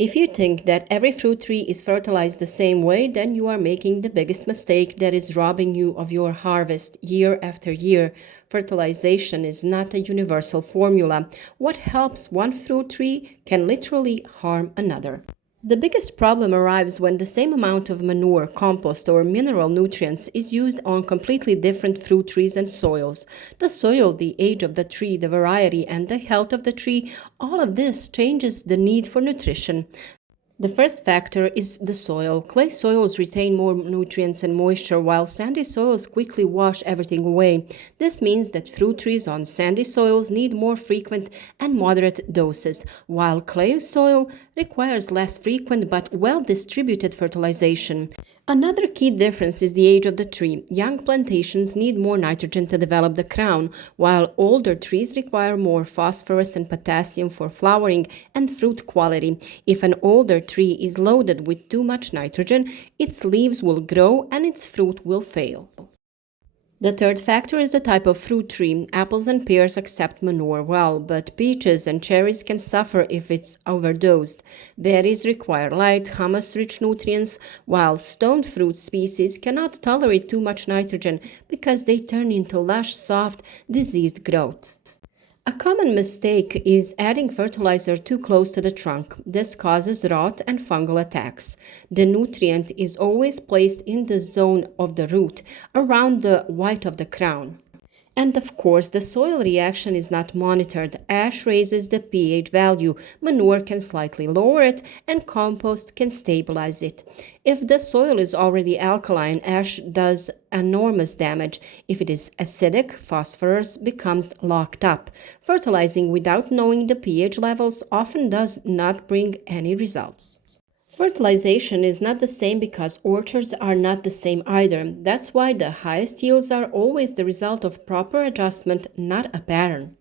If you think that every fruit tree is fertilized the same way, then you are making the biggest mistake that is robbing you of your harvest year after year. Fertilization is not a universal formula. What helps one fruit tree can literally harm another. The biggest problem arrives when the same amount of manure, compost, or mineral nutrients is used on completely different fruit trees and soils. The soil, the age of the tree, the variety, and the health of the tree, all of this changes the need for nutrition. The first factor is the soil. Clay soils retain more nutrients and moisture, while sandy soils quickly wash everything away. This means that fruit trees on sandy soils need more frequent and moderate doses, while clay soil requires less frequent but well-distributed fertilization. Another key difference is the age of the tree. Young plantations need more nitrogen to develop the crown, while older trees require more phosphorus and potassium for flowering and fruit quality. If an older tree is loaded with too much nitrogen, its leaves will grow and its fruit will fail. The third factor is the type of fruit tree. Apples and pears accept manure well, but peaches and cherries can suffer if it's overdosed. Berries require light, humus-rich nutrients, while stone fruit species cannot tolerate too much nitrogen because they turn into lush, soft, diseased growth. A common mistake is adding fertilizer too close to the trunk. This causes rot and fungal attacks. The nutrient is always placed in the zone of the root, around the white of the crown. And of course, the soil reaction is not monitored. Ash raises the pH value, manure can slightly lower it, and compost can stabilize it. If the soil is already alkaline, ash does enormous damage. If it is acidic, phosphorus becomes locked up. Fertilizing without knowing the pH levels often does not bring any results. Fertilization is not the same because orchards are not the same either. That's why the highest yields are always the result of proper adjustment, not a pattern.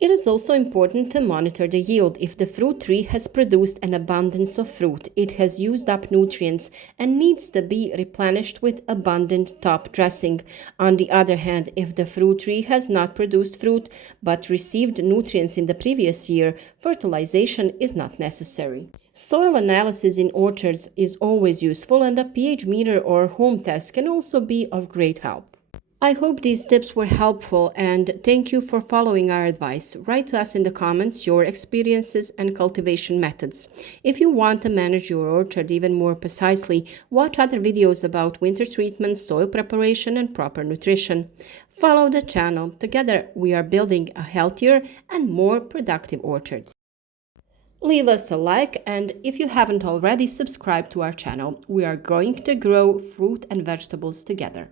It is also important to monitor the yield. If the fruit tree has produced an abundance of fruit, it has used up nutrients and needs to be replenished with abundant top dressing. On the other hand, if the fruit tree has not produced fruit but received nutrients in the previous year, fertilization is not necessary. Soil analysis in orchards is always useful, and a pH meter or home test can also be of great help. I hope these tips were helpful, and thank you for following our advice. Write to us in the comments your experiences and cultivation methods. If you want to manage your orchard even more precisely, watch other videos about winter treatment, soil preparation, and proper nutrition. Follow the channel. Together, we are building a healthier and more productive orchard. Leave us a like, and if you haven't already, subscribe to our channel. We are going to grow fruit and vegetables together.